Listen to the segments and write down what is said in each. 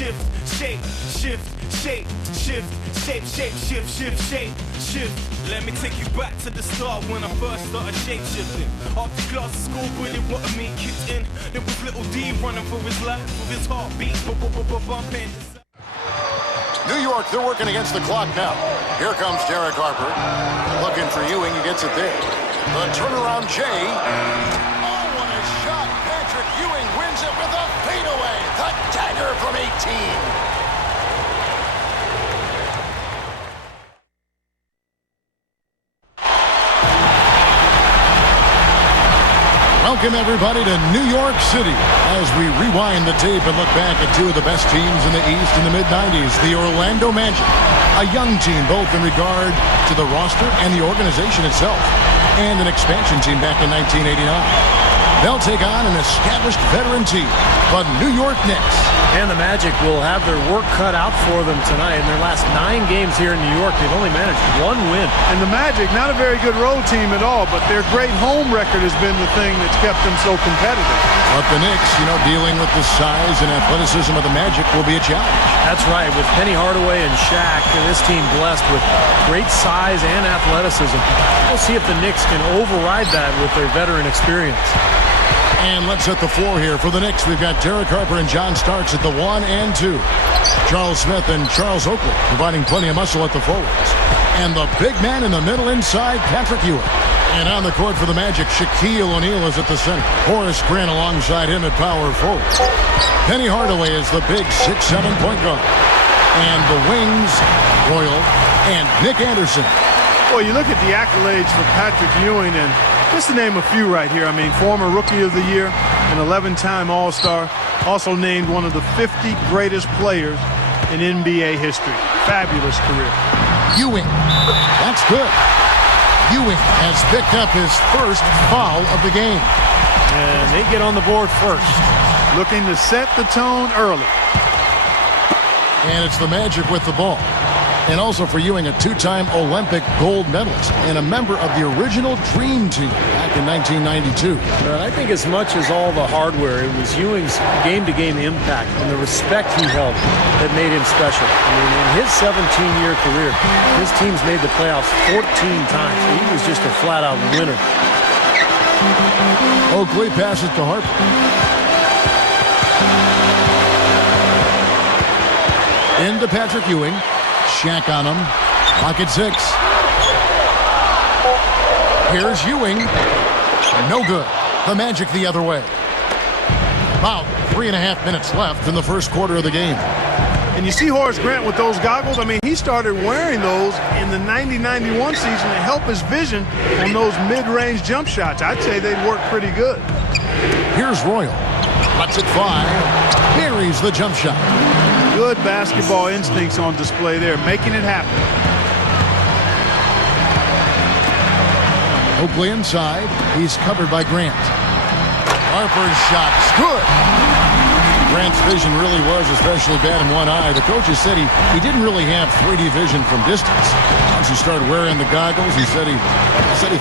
shift, shape, shift, shape, shift, shape, shape, shift, shift, shape, shift. Let me take you back to the start when I first started shape shifting. After class at school, really wanted me kicked in. There was little D running for his life with his heartbeat, bumping. New York, they're working against the clock now. Here comes Derek Harper. Looking for Ewing, he gets it there. The turnaround Jay. Oh, what a shot. Patrick Ewing wins it with a fadeaway. The dagger from 18. Welcome, everybody, to New York City as we rewind the tape and look back at two of the best teams in the East in the mid-90s, the Orlando Magic, a young team both in regard to the roster and the organization itself, and an expansion team back in 1989. They'll take on an established veteran team, the New York Knicks. And the Magic will have their work cut out for them tonight. In their last 9 games here in New York, they've only managed 1 win. And the Magic, not a very good road team at all, but their great home record has been the thing that's kept them so competitive. But the Knicks, dealing with the size and athleticism of the Magic will be a challenge. That's right. With Penny Hardaway and Shaq, this team blessed with great size and athleticism. We'll see if the Knicks can override that with their veteran experience. And let's set the floor here. For the Knicks, we've got Derek Harper and John Starks at the 1 and 2. Charles Smith and Charles Oakley providing plenty of muscle at the forwards. And the big man in the middle inside, Patrick Ewing. And on the court for the Magic, Shaquille O'Neal is at the center. Horace Grant alongside him at power forward. Penny Hardaway is the big 6'7" point guard. And the wings, Royal and Nick Anderson. Well, you look at the accolades for Patrick Ewing, and just to name a few right here. I mean, former Rookie of the Year, an 11-time All-Star, also named one of the 50 greatest players in NBA history. Fabulous career. Ewing, that's good. Ewing has picked up his first foul of the game. And they get on the board first. Looking to set the tone early. And it's the Magic with the ball. And also for Ewing, a 2-time Olympic gold medalist and a member of the original Dream Team back in 1992. I think as much as all the hardware, it was Ewing's game-to-game impact and the respect he held that made him special. I mean, in his 17-year career, his team's made the playoffs 14 times. So he was just a flat-out winner. Oakley passes to Harper. Into Patrick Ewing. Shaq on him. Pocket 6. Here's Ewing. No good. The Magic the other way. About 3.5 minutes left in the first quarter of the game. And you see Horace Grant with those goggles. I mean, he started wearing those in the 90-91 season to help his vision on those mid-range jump shots. I'd say they'd work pretty good. Here's Royal. Lets it fly. Buries the jump shot. Good basketball instincts on display there, making it happen. Oakley inside. He's covered by Grant. Harper's shot is good. Grant's vision really was especially bad in one eye. The coaches said he didn't really have 3D vision from distance. Once he started wearing the goggles, he said he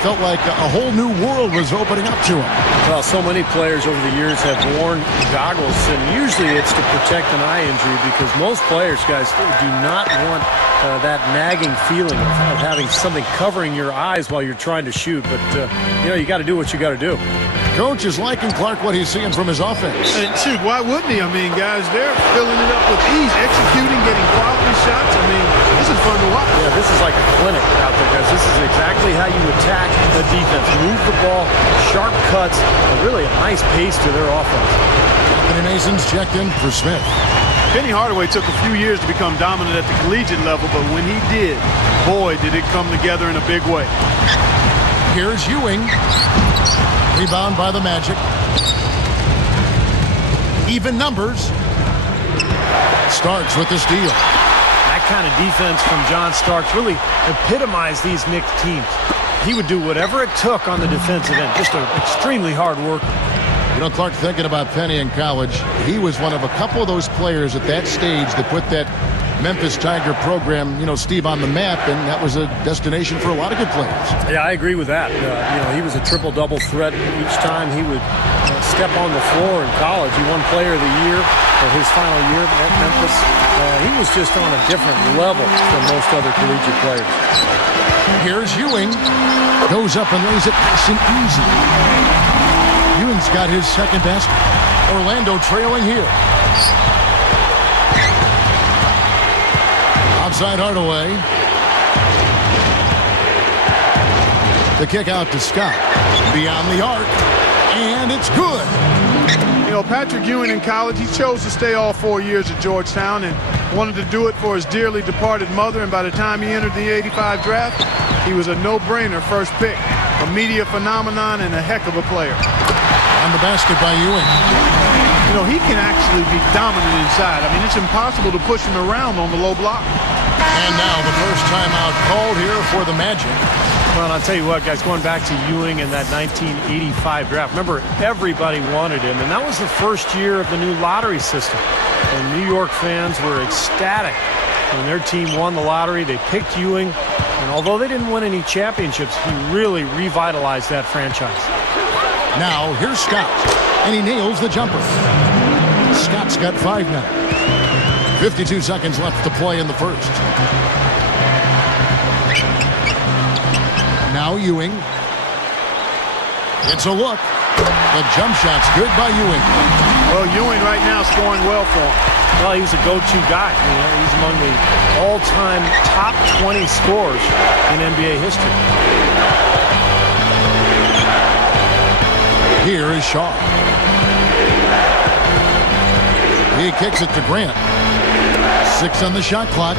felt like a whole new world was opening up to him. Well, so many players over the years have worn goggles, and usually it's to protect an eye injury because most players, guys, do not want that nagging feeling of having something covering your eyes while you're trying to shoot. But, you got to do what you got to do. Coach is liking Clark what he's seeing from his offense. And shoot, why wouldn't he? I mean, guys, they're filling it up with ease, executing, getting quality shots. I mean, this is fun to watch. Yeah, this is like a clinic out there, guys. This is exactly how you attack the defense. Move the ball, sharp cuts, and really a nice pace to their offense. Anthony Mason's checked in for Smith. Penny Hardaway took a few years to become dominant at the collegiate level, but when he did, boy, did it come together in a big way. Here's Ewing. Rebound by the Magic. Even numbers. Starks with the steal. That kind of defense from John Starks really epitomized these Knicks teams. He would do whatever it took on the defensive end. Just an extremely hard worker. Clark, thinking about Penny in college, he was one of a couple of those players at that stage that put that Memphis Tiger program, Steve, on the map, and that was a destination for a lot of good players. Yeah, I agree with that. He was a triple-double threat each time he would step on the floor in college. He won Player of the Year for his final year at Memphis. He was just on a different level than most other collegiate players. Here's Ewing. Goes up and lays it nice and easy. Ewing's got his second basket. Orlando trailing here. Outside Hardaway. The kick out to Scott. Beyond the arc. And it's good. Patrick Ewing in college, he chose to stay all 4 years at Georgetown and wanted to do it for his dearly departed mother. And by the time he entered the '85 draft, he was a no-brainer first pick. A media phenomenon and a heck of a player. On the basket by Ewing. He can actually be dominant inside. I mean, it's impossible to push him around on the low block. And now the first timeout called here for the Magic. Well, I'll tell you what, guys, going back to Ewing in that 1985 draft, remember, everybody wanted him, and that was the first year of the new lottery system. And New York fans were ecstatic when their team won the lottery. They picked Ewing, and although they didn't win any championships, he really revitalized that franchise. Now, here's Scott, and he nails the jumper. Scott's got 5 now. 52 seconds left to play in the first. Now Ewing. It's a look. The jump shot's good by Ewing. Well, Ewing right now scoring well for him. Well, he was a go-to guy. He's among the all-time top 20 scorers in NBA history. Here is Shaw. He kicks it to Grant. 6 on the shot clock.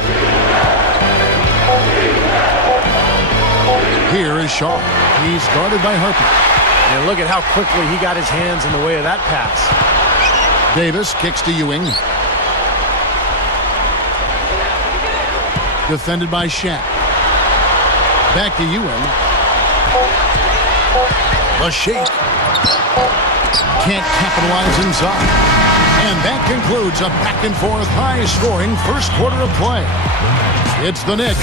Here is Shaw. He's guarded by Harper. And look at how quickly he got his hands in the way of that pass. Davis kicks to Ewing. Defended by Shaq. Back to Ewing. The shake. Can't capitalize inside. And that concludes a back-and-forth, high-scoring first quarter of play. It's the Knicks.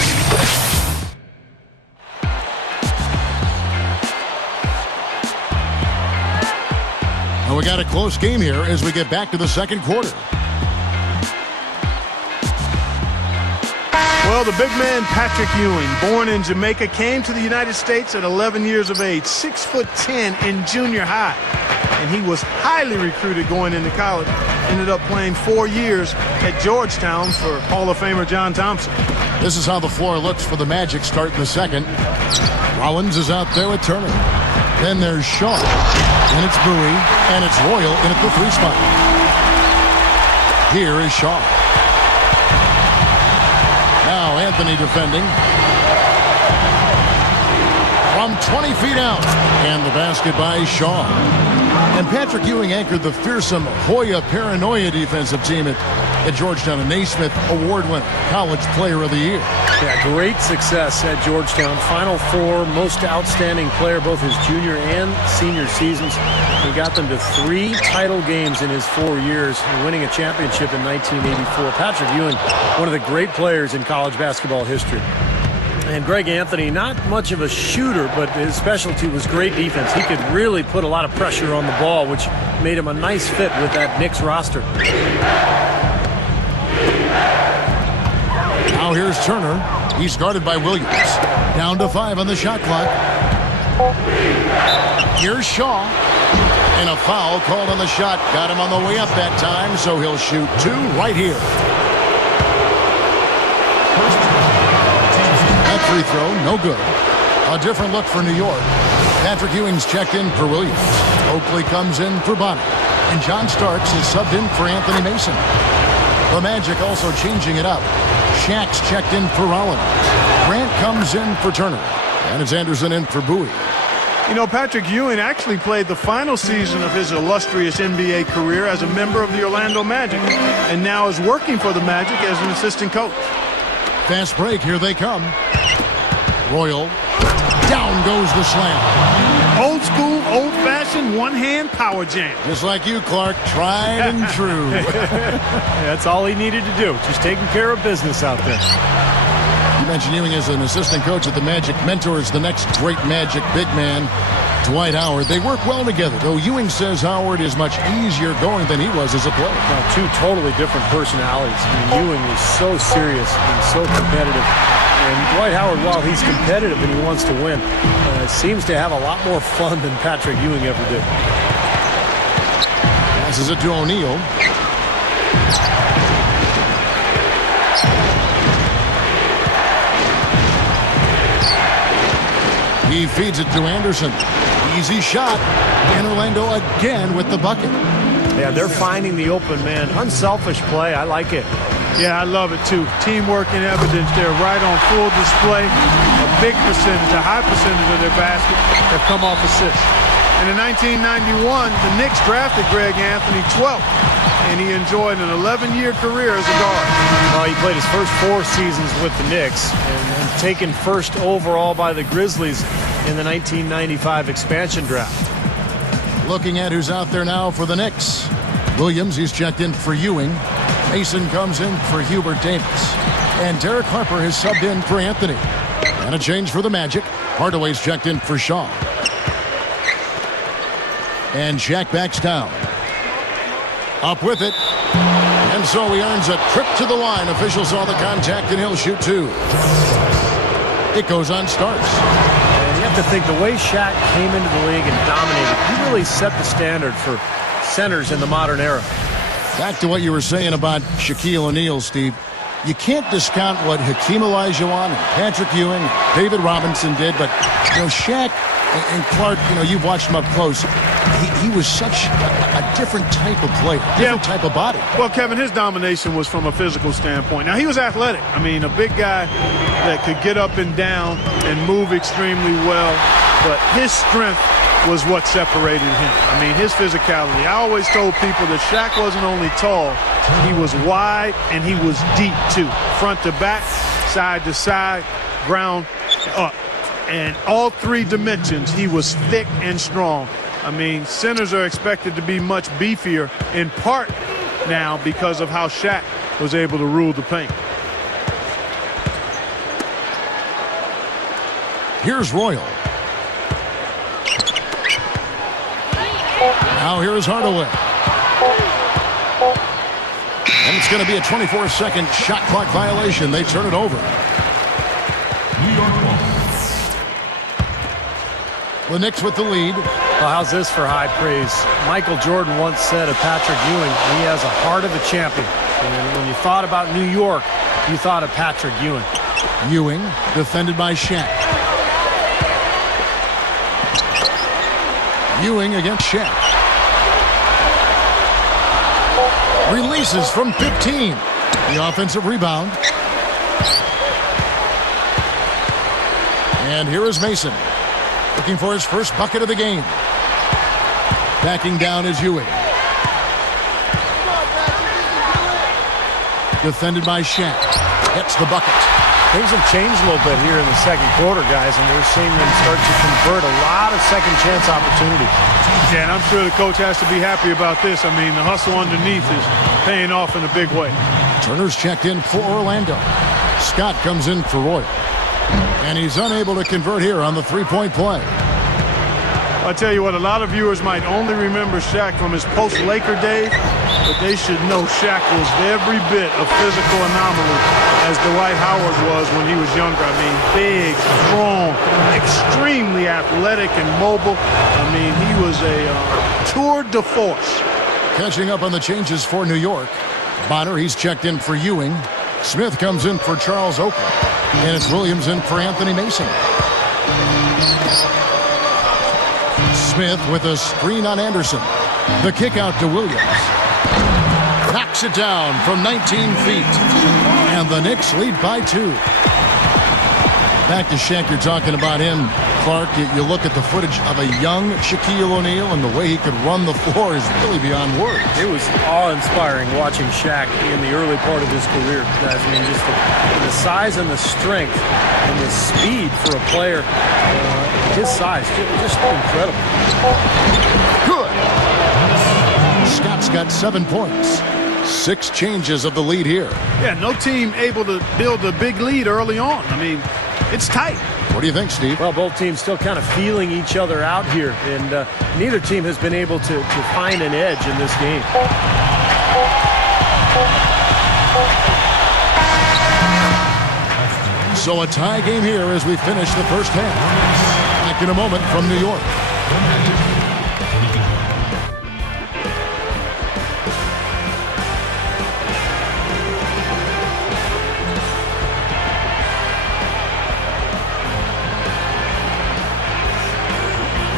And we got a close game here as we get back to the second quarter. Well, the big man Patrick Ewing, born in Jamaica, came to the United States at 11 years of age, 6'10" in junior high. And he was highly recruited going into college. Ended up playing 4 years at Georgetown for Hall of Famer John Thompson. This is how the floor looks for the Magic start in the second. Rollins is out there with Turner. Then there's Shaw. And it's Bowie. And it's Royal in at the 3 spot. Here is Shaw. Now Anthony defending. From 20 feet out. And the basket by Shaw. And Patrick Ewing anchored the fearsome Hoya Paranoia defensive team at Georgetown. A Naismith Award winner, College Player of the Year. Yeah, great success at Georgetown. Final 4, most outstanding player, both his junior and senior seasons. He got them to 3 title games in his 4 years, winning a championship in 1984. Patrick Ewing, one of the great players in college basketball history. And Greg Anthony, not much of a shooter, but his specialty was great defense. He could really put a lot of pressure on the ball, which made him a nice fit with that Knicks roster. Now here's Turner. He's guarded by Williams. Down to 5 on the shot clock. Here's Shaw. And a foul called on the shot. Got him on the way up that time, so he'll shoot 2 right here. That free throw, no good. A different look for New York. Patrick Ewing's checked in for Williams. Oakley comes in for Bonner. And John Starks is subbed in for Anthony Mason. The Magic also changing it up. Shaq's checked in for Rollins. Grant comes in for Turner. And it's Anderson in for Bowie. Patrick Ewing actually played the final season of his illustrious NBA career as a member of the Orlando Magic, and now is working for the Magic as an assistant coach. Fast break, here they come. Royal, down goes the slam. Old school, old-fashioned old-fashioned one-hand power jam. Just like you, Clark, tried and true. That's all he needed to do, just taking care of business out there. You mentioned Ewing as an assistant coach at the Magic, mentors the next great Magic big man, Dwight Howard. They work well together, though Ewing says Howard is much easier going than he was as a player. Now, two totally different personalities. I mean, Ewing is so serious and so competitive. And Dwight Howard, while he's competitive and he wants to win, seems to have a lot more fun than Patrick Ewing ever did. Passes it to O'Neal. He feeds it to Anderson. Easy shot. And Orlando again with the bucket. Yeah, they're finding the open man. Unselfish play. I like it. Yeah, I love it too. Teamwork in evidence. They're right on full display. A big percentage, a high percentage of their baskets have come off assists. And in 1991, the Knicks drafted Greg Anthony 12th, and he enjoyed an 11-year career as a guard. Well, he played his first 4 seasons with the Knicks and taken first overall by the Grizzlies in the 1995 expansion draft. Looking at who's out there now for the Knicks. Williams, he's checked in for Ewing. Mason comes in for Hubert Davis. And Derek Harper has subbed in for Anthony. And a change for the Magic. Hardaway's checked in for Shaw. And Shaq backs down. Up with it. And so he earns a trip to the line. Official saw the contact and he'll shoot 2. It goes on Starks. And you have to think the way Shaq came into the league and dominated, he really set the standard for centers in the modern era. Back to what you were saying about Shaquille O'Neal, Steve. You can't discount what Hakeem Olajuwon and Patrick Ewing and David Robinson did, but, you know, Shaq and Clark, you know, you've watched him up close. He was such a different type of player, different type of body. Well, Kevin, his domination was from a physical standpoint. Now, he was athletic. I mean, a big guy that could get up and down and move extremely well, but his strength was what separated him. I mean, his physicality. I always told people that Shaq wasn't only tall, he was wide and he was deep too. Front to back, side to side, ground up. And all 3 dimensions, he was thick and strong. I mean, centers are expected to be much beefier in part now because of how Shaq was able to rule the paint. Here's Royal. Now here's Hardaway. And it's going to be a 24-second shot clock violation. They turn it over. New York ball. The Knicks with the lead. Well, how's this for high praise? Michael Jordan once said of Patrick Ewing, he has a heart of a champion. And when you thought about New York, you thought of Patrick Ewing. Ewing defended by Shaq. Ewing against Shaq. Releases from 15. The offensive rebound. And here is Mason. Looking for his first bucket of the game. Backing down is Ewing. Defended by Shaq. Gets the bucket. Things have changed a little bit here in the second quarter, guys, and we're seeing them start to convert a lot of second chance opportunities. Yeah, and I'm sure the coach has to be happy about this. I mean, the hustle underneath is paying off in a big way. Turner's checked in for Orlando. Scott comes in for Roy. And he's unable to convert here on the three-point play. I'll tell you what, a lot of viewers might only remember Shaq from his post-Laker days, but they should know Shaq was every bit a physical anomaly as Dwight Howard was when he was younger. I mean, big, strong, extremely athletic and mobile. I mean, he was a tour de force. Catching up on the changes for New York. Bonner, he's checked in for Ewing. Smith comes in for Charles Oakley. And it's Williams in for Anthony Mason. Smith with a screen on Anderson. The kick out to Williams. Knocks it down from 19 feet. And the Knicks lead by 2. Back to Shaq, you're talking about him. Clark, you look at the footage of a young Shaquille O'Neal, and the way he could run the floor is really beyond words. It was awe-inspiring watching Shaq in the early part of his career, guys. I mean, just the size and the strength and the speed for a player his size, just incredible. Good. Scott's got 7 points. 6 changes of the lead here. Yeah, no team able to build a big lead early on. I mean, it's tight. What do you think, Steve? Well, both teams still kind of feeling each other out here, and neither team has been able to find an edge in this game. So a tie game here as we finish the first half. Back in a moment from New York.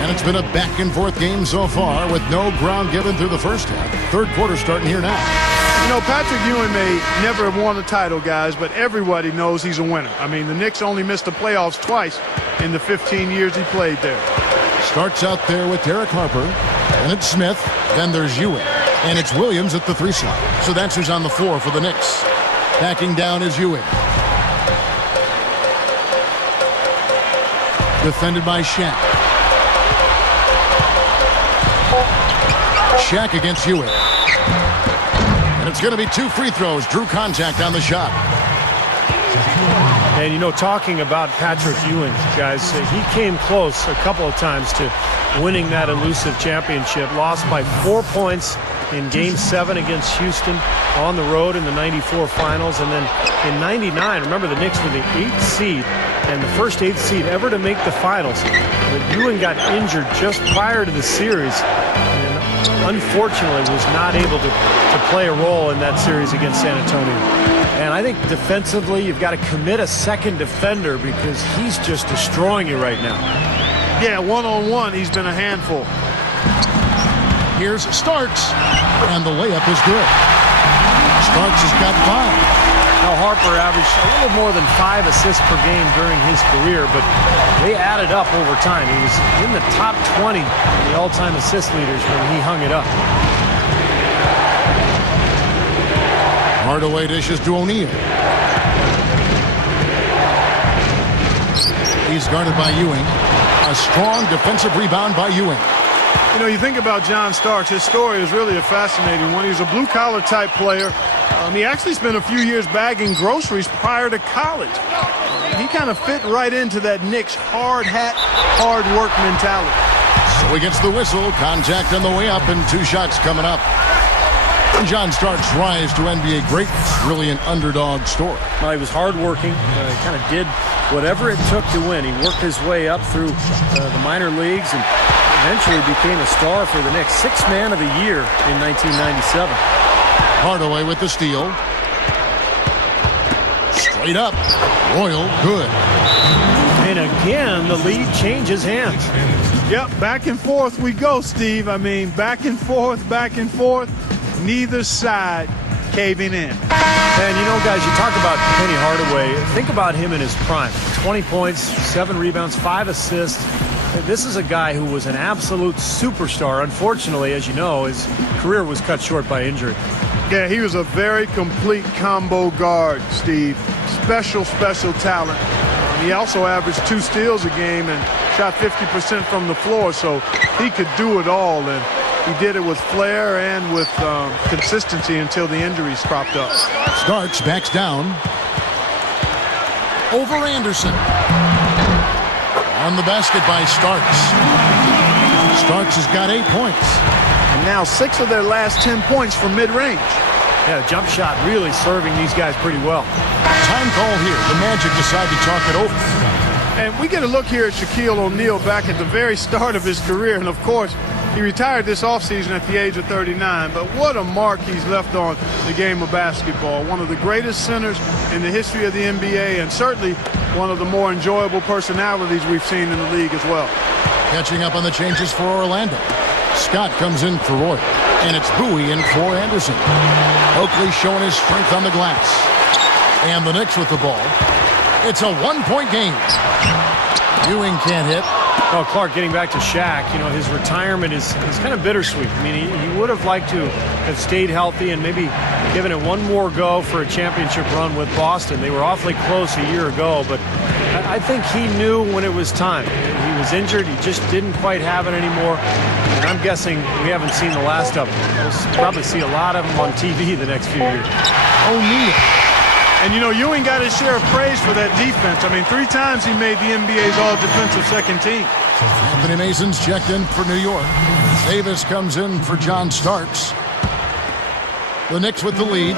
And it's been a back-and-forth game so far with no ground given through the first half. Third quarter starting here now. You know, Patrick Ewing may never have won a title, guys, but everybody knows he's a winner. I mean, the Knicks only missed the playoffs twice in the 15 years he played there. Starts out there with Derek Harper, and it's Smith, then there's Ewing, and it's Williams at the 3 slot. So that's who's on the floor for the Knicks. Backing down is Ewing. Defended by Shaq. Shaq against Ewing. And it's going to be 2 free throws. Drew contact on the shot. And, you know, talking about Patrick Ewing, guys, he came close a couple of times to winning that elusive championship. Lost by 4 points in Game 7 against Houston on the road in the '94 finals. And then in '99, remember, the Knicks were the 8th seed and the first 8th seed ever to make the finals. But Ewing got injured just prior to the series, and unfortunately was not able to play a role in that series against San Antonio. And I think defensively, you've got to commit a second defender because he's just destroying you right now. Yeah, one-on-one, he's been a handful. Here's Starks, and the layup is good. Starks has got 5. Now, Harper averaged a little more than 5 assists per game during his career, but they added up over time. He was in the top 20 of the all-time assist leaders when he hung it up. Hardaway dishes to O'Neal. He's guarded by Ewing. A strong defensive rebound by Ewing. You know, you think about John Starks, his story is really a fascinating one. He was a blue-collar type player. He actually spent a few years bagging groceries prior to college. He kind of fit right into that Knicks hard hat, hard work mentality. So he gets the whistle, contact on the way up, and 2 shots coming up. And John Starks' rise to NBA greatness, really an underdog story. Well, he was hardworking, kind of did whatever it took to win. He worked his way up through the minor leagues and eventually became a star for the Knicks. 6th man of the year in 1997. Hardaway with the steal. Straight up. Royal, good. And again, the lead changes hands. Yep, back and forth we go, Steve. I mean, back and forth, neither side caving in. And, you know, guys, you talk about Penny Hardaway. Think about him in his prime. 20 points, 7 rebounds, 5 assists. This is a guy who was an absolute superstar. Unfortunately, as you know, his career was cut short by injury. Yeah, he was a very complete combo guard, Steve. Special talent. He also averaged 2 steals a game and shot 50% from the floor, so he could do it all. And he did it with flair and with consistency until the injuries cropped up. Starks backs down. Over Anderson. On the basket by Starks. Starks has got 8 points. And now 6 of their last 10 points from mid-range. Yeah, jump shot really serving these guys pretty well. Time call here. The Magic decide to talk it over. And we get a look here at Shaquille O'Neal back at the very start of his career. And, of course, he retired this offseason at the age of 39. But what a mark he's left on the game of basketball. One of the greatest centers in the history of the NBA, and certainly one of the more enjoyable personalities we've seen in the league as well. Catching up on the changes for Orlando. Scott comes in for Roy, and it's Bowie in for Anderson. Oakley showing his strength on the glass. And the Knicks with the ball. It's a one-point game. Ewing can't hit. Oh, Clark, getting back to Shaq, you know, his retirement is kind of bittersweet. I mean, he would have liked to have stayed healthy and maybe given it one more go for a championship run with Boston. They were awfully close a year ago, but I think he knew when it was time. He was injured. He just didn't quite have it anymore. And I'm guessing we haven't seen the last of them. We'll probably see a lot of them on TV the next few years. O'Neal. And, you know, Ewing got his share of praise for that defense. I mean, 3 times he made the NBA's all-defensive second team. Anthony Mason's checked in for New York. Davis comes in for John Starks. The Knicks with the lead.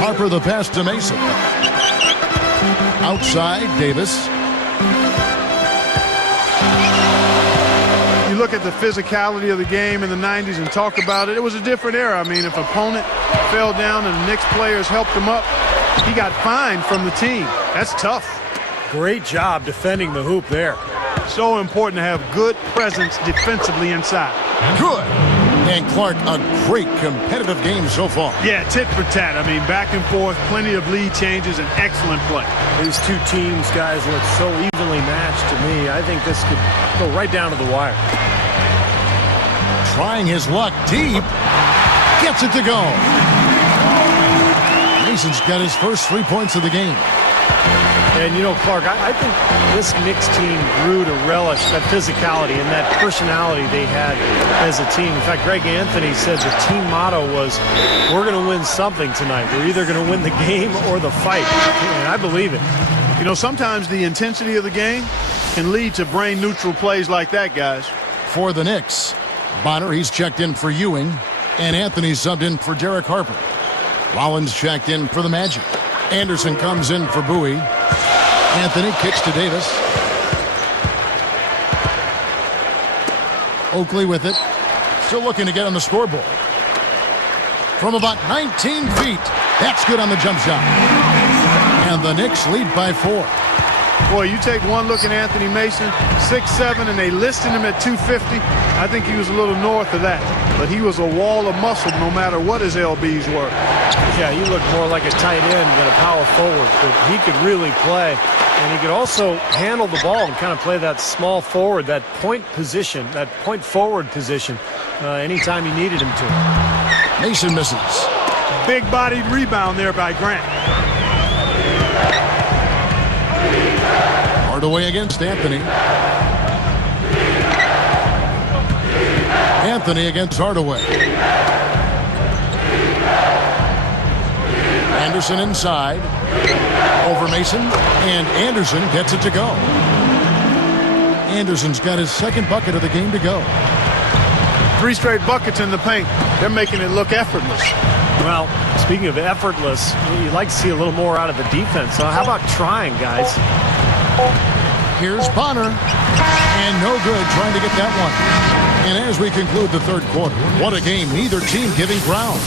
Harper the pass to Mason. Outside, Davis. You look at the physicality of the game in the 90s and talk about it. It was a different era. I mean, if an opponent fell down and the Knicks players helped him up, he got fined from the team. That's tough. Great job defending the hoop there. So important to have good presence defensively inside. Good. And Clark, a great competitive game so far. Yeah, tit for tat. I mean, back and forth, plenty of lead changes, and excellent play. These two teams, guys, look so evenly matched to me. I think this could go right down to the wire. Trying his luck deep. Gets it to go. Mason's got his first 3 points of the game. And, you know, Clark, I think this Knicks team grew to relish that physicality and that personality they had as a team. In fact, Greg Anthony said the team motto was, we're going to win something tonight. We're either going to win the game or the fight. And I believe it. You know, sometimes the intensity of the game can lead to brain-neutral plays like that, guys. For the Knicks, Bonner, he's checked in for Ewing, and Anthony subbed in for Derek Harper. Rollins checked in for the Magic. Anderson comes in for Bowie. Anthony kicks to Davis. Oakley with it. Still looking to get on the scoreboard. From about 19 feet. That's good on the jump shot. And the Knicks lead by 4. Boy, you take one look at Anthony Mason, 6'7", and they listed him at 250. I think he was a little north of that. But he was a wall of muscle no matter what his LBs were. Yeah, he looked more like a tight end than a power forward, but he could really play. And he could also handle the ball and kind of play that small forward, that point position, that point forward position, anytime you needed him to. Mason misses. Big-bodied rebound there by Grant. Hardaway against Anthony. Anthony against Hardaway. Anderson inside. Over Mason. And Anderson gets it to go. Anderson's got his second bucket of the game to go. 3 straight buckets in the paint. They're making it look effortless. Well, speaking of effortless, you'd like to see a little more out of the defense. So how about trying, guys? Here's Bonner. And no good trying to get that one. And as we conclude the third quarter, what a game. Neither team giving ground.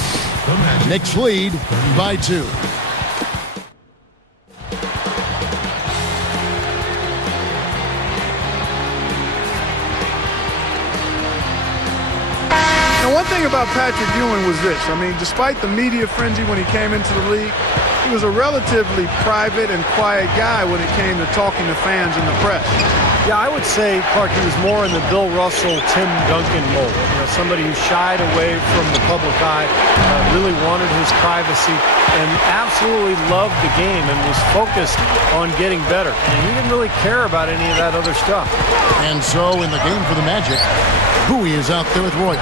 Knicks lead by 2. One thing about Patrick Ewing was this. I mean, despite the media frenzy when he came into the league, he was a relatively private and quiet guy when it came to talking to fans and the press. Yeah, I would say, Clark, he was more in the Bill Russell, Tim Duncan mold. You know, somebody who shied away from the public eye, really wanted his privacy, and absolutely loved the game and was focused on getting better. And he didn't really care about any of that other stuff. And so in the game for the Magic, Bowie is out there with Roy.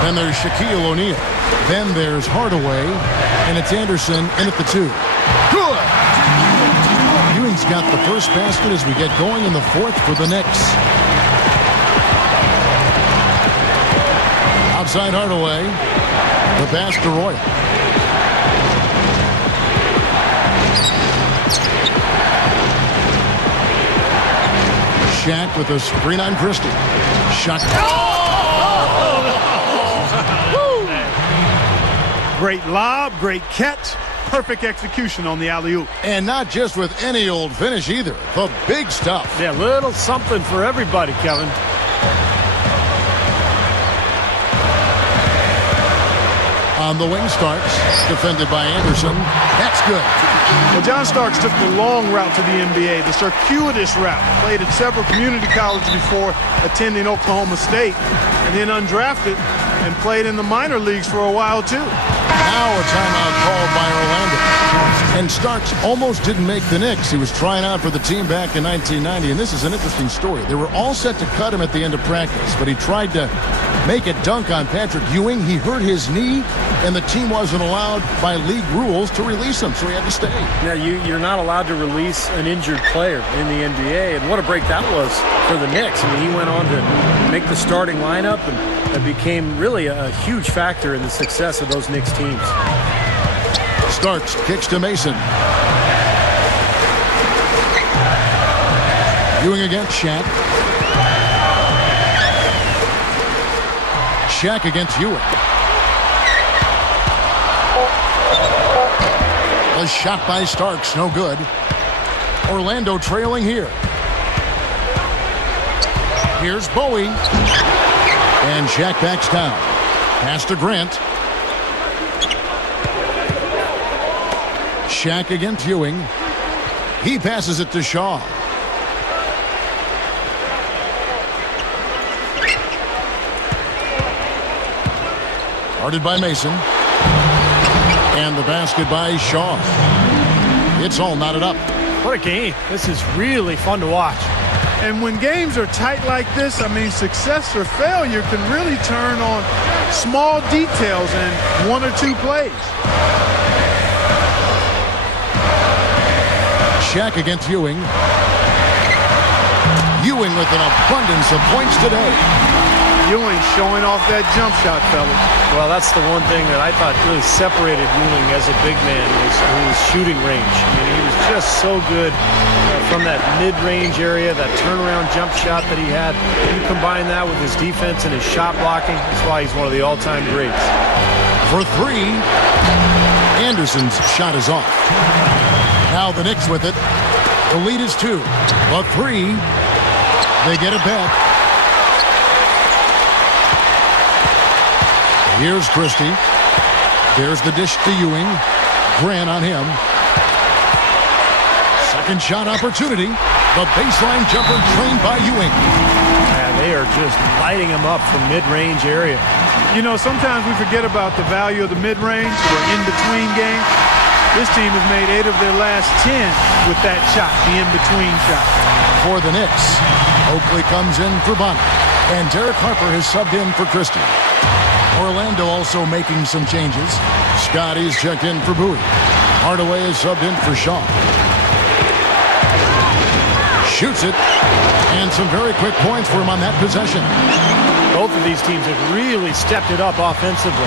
Then there's Shaquille O'Neal. Then there's Hardaway. And it's Anderson in at the 2. Good! Ewing's got the first basket as we get going in the fourth for the Knicks. Outside Hardaway. The pass to Roy. Shaq with a screen on Christie. Shot. Great lob, great catch, perfect execution on the alley-oop. And not just with any old finish either. The big stuff. Yeah, little something for everybody, Kevin. On the wing Starks, defended by Anderson. That's good. Well, John Starks took the long route to the NBA, the circuitous route. Played at several community colleges before attending Oklahoma State, and then undrafted and played in the minor leagues for a while, too. Now a timeout called by Orlando. And Starks almost didn't make the Knicks. He was trying out for the team back in 1990, and this is an interesting story. They were all set to cut him at the end of practice, but he tried to make a dunk on Patrick Ewing. He hurt his knee, and the team wasn't allowed by league rules to release him, so he had to stay. Now, you're not allowed to release an injured player in the NBA, and what a break that was for the Knicks. I mean, he went on to make the starting lineup and became really a huge factor in the success of those Knicks teams. Starks kicks to Mason. Ewing against Shaq. Shaq against Ewing. A shot by Starks, no good. Orlando trailing here. Here's Bowie. And Shaq backs down. Pass to Grant. Shaq against Ewing. He passes it to Shaw. Guarded by Mason. And the basket by Shaw. It's all knotted up. What a game. This is really fun to watch. And when games are tight like this, I mean, success or failure can really turn on small details in one or two plays. Shaq against Ewing. Ewing with an abundance of points today. Ewing showing off that jump shot, fellas. Well, that's the one thing that I thought really separated Ewing as a big man was his shooting range. I mean, he was just so good from that mid-range area, that turnaround jump shot that he had. You combine that with his defense and his shot blocking, that's why he's one of the all-time greats. For three, Anderson's shot is off. Now the Knicks with it. The lead is 2. A 3. They get it back. Here's Christie. There's the dish to Ewing. Grant on him. Second shot opportunity. The baseline jumper trained by Ewing. Man, they are just lighting him up from mid-range area. You know, sometimes we forget about the value of the mid-range or in-between game. This team has made 8 of their last 10 with that shot, the in-between shot. For the Knicks, Oakley comes in for Bonner, and Derek Harper has subbed in for Christie. Orlando also making some changes. Scotty's checked in for Bowie. Hardaway is subbed in for Shaw. Shoots it, and some very quick points for him on that possession. Both of these teams have really stepped it up offensively.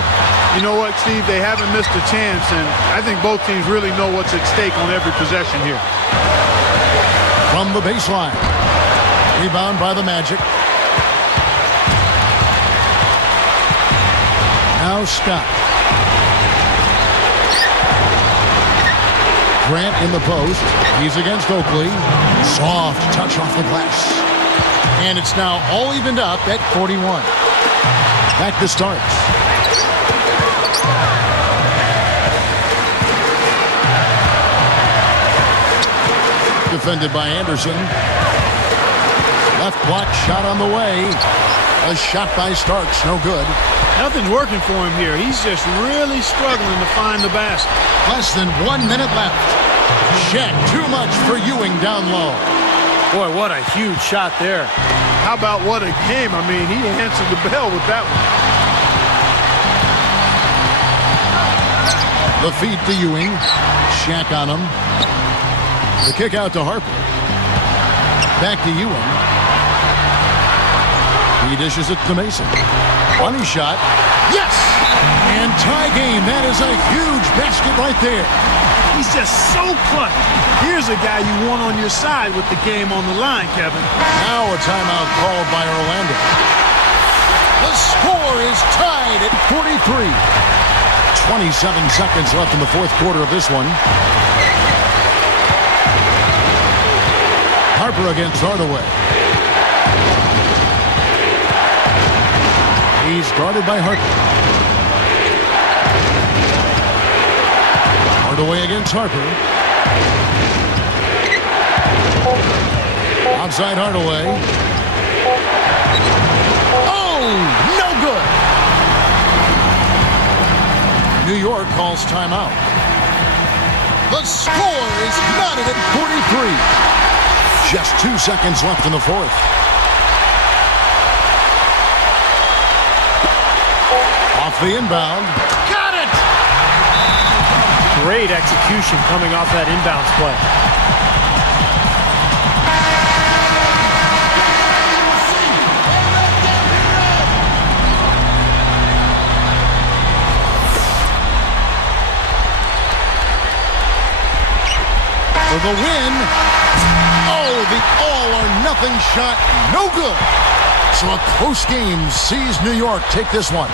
You know what, Steve? They haven't missed a chance, and I think both teams really know what's at stake on every possession here. From the baseline. Rebound by the Magic. Now Scott. Grant in the post. He's against Oakley. Soft touch off the glass. And it's now all evened up at 41. Back to Starks. Defended by Anderson. Left block shot on the way. A shot by Starks, no good. Nothing's working for him here. He's just really struggling to find the basket. Less than 1 minute left. Shaq, too much for Ewing down low. Boy, what a huge shot there. How about what a game? I mean, he answered the bell with that one. The feed to Ewing. Shaq on him. The kick out to Harper. Back to Ewing. He dishes it to Mason. Funny shot. Yes! And tie game. That is a huge basket right there. He's just so clutch. Here's a guy you want on your side with the game on the line, Kevin. Now a timeout called by Orlando. The score is tied at 43. 27 seconds left in the fourth quarter of this one. Harper against Hardaway. He's guarded by Harper. Hardaway against Harper. Outside Hardaway. Oh, no good. New York calls timeout. The score is knotted at 43. Just 2 seconds left in the fourth. Off the inbound. Got it! Great execution coming off that inbounds play. For the win. Oh, the all-or-nothing shot. No good. So a close game sees New York take this one.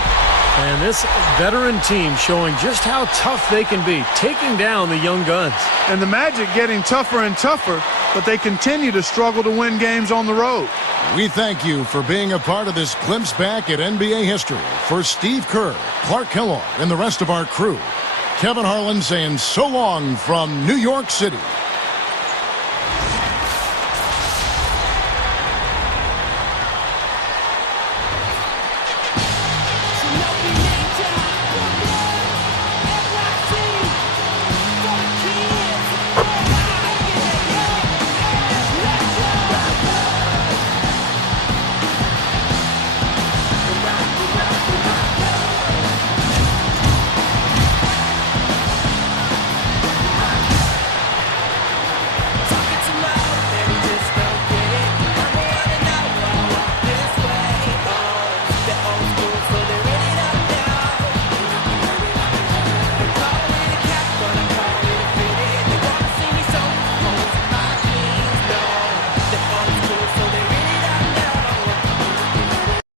And this veteran team showing just how tough they can be, taking down the young guns. And the Magic getting tougher and tougher, but they continue to struggle to win games on the road. We thank you for being a part of this glimpse back at NBA history. For Steve Kerr, Clark Kellogg, and the rest of our crew, Kevin Harlan saying so long from New York City.